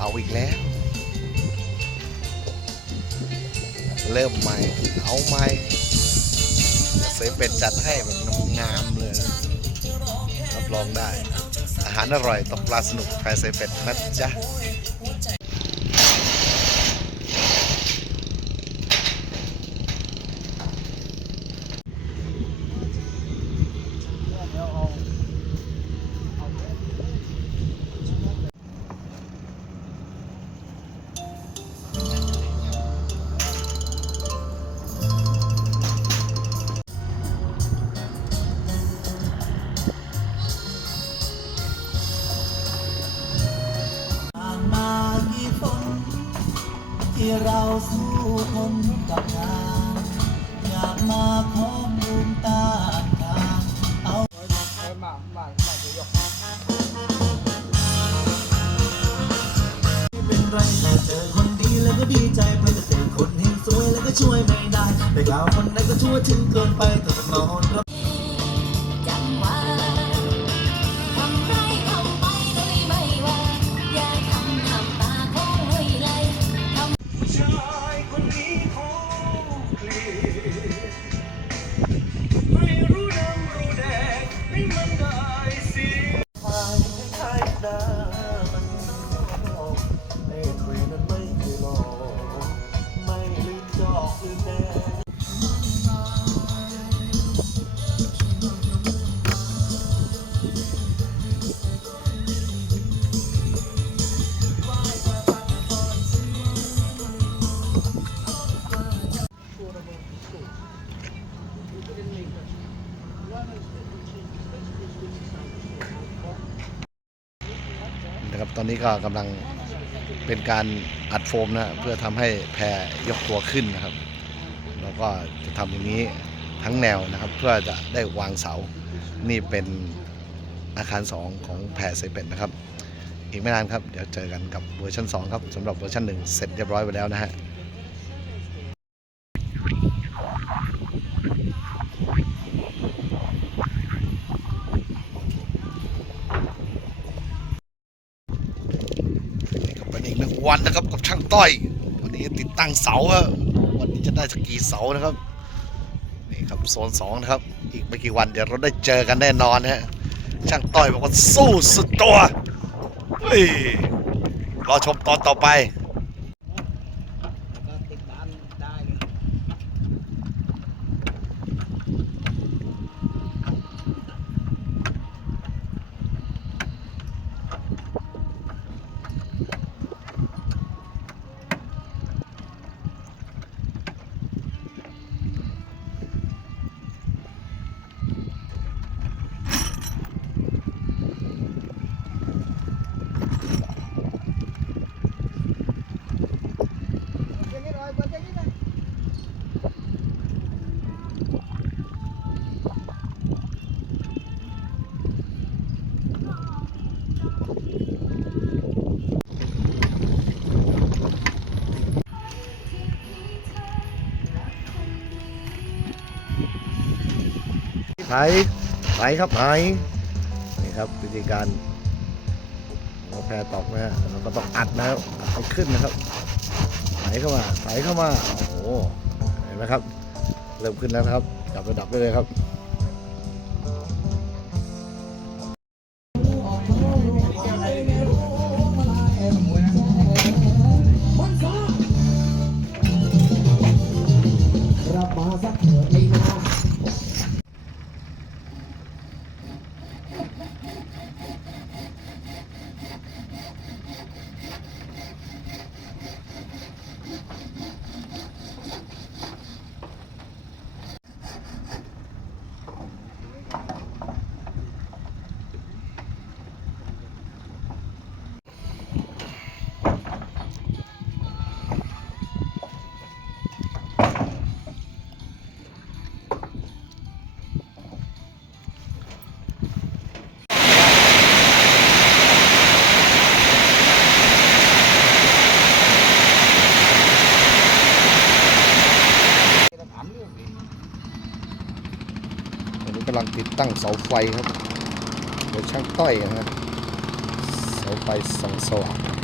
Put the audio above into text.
เอาอีกแล้ว เริ่มใหม่ เอาใหม่เซฟเป็นจัดให้แบบงามเลยรับรองได้ อาหารอร่อยตกปลาสนุกแฟเซเป็ดนะจ๊ะ ที่เราสู้ทนกับงานอยากมาขอภูมิต้านทานเอาไม่เป็นไรแต่เจอคนดีแล้วก็ดีใจไปแต่เจอคนเฮงสวยแล้วก็ช่วยไม่ได้แต่กล่าวคนไหนก็ทั่วถึงเกินไปแต่ต้องนอนรับจำไว้ท นะครับ ตอนนี้ก็กำลังเป็นการอัดโฟมนะเพื่อทำให้แพรยกตัวขึ้นนะครับ แล้วก็จะทำอย่างนี้ทั้งแนวนะครับ เพื่อจะได้วางเสา นี่เป็นอาคาร 2 ของแพรไซเป็ดนะครับ อีกไม่นานครับ เดี๋ยวเจอกันกับเวอร์ชัน2ครับสำหรับเวอร์ชัน1เสร็จเรียบร้อยไปแล้วนะฮะ วันนะครับกับช่างต้อย วันนี้ติดตั้งเสาครับวันนี้จะได้สกีเสานะครับนี่ครับโซนสองนะครับ อีกไม่กี่วันเดี๋ยวเราได้เจอกันแน่นอนนะฮะช่างต้อยบอกว่าสู้สุดตัวเฮ้ยรอชมตอนต่อไป ไถไถครับไถนี่ครับวิธีการเอาแพรตอกนะฮะเราก็ต้องอัดนะครับอัดให้ขึ้นนะครับไถเข้ามาไถเข้ามาโอ้โหเห็นไหมครับ เริ่มขึ้นแล้วครับจับระดับได้เลยครับ การติดตั้งเสาไฟครับโดยช่างต้อยนะฮะเสาไฟส่องสว่าง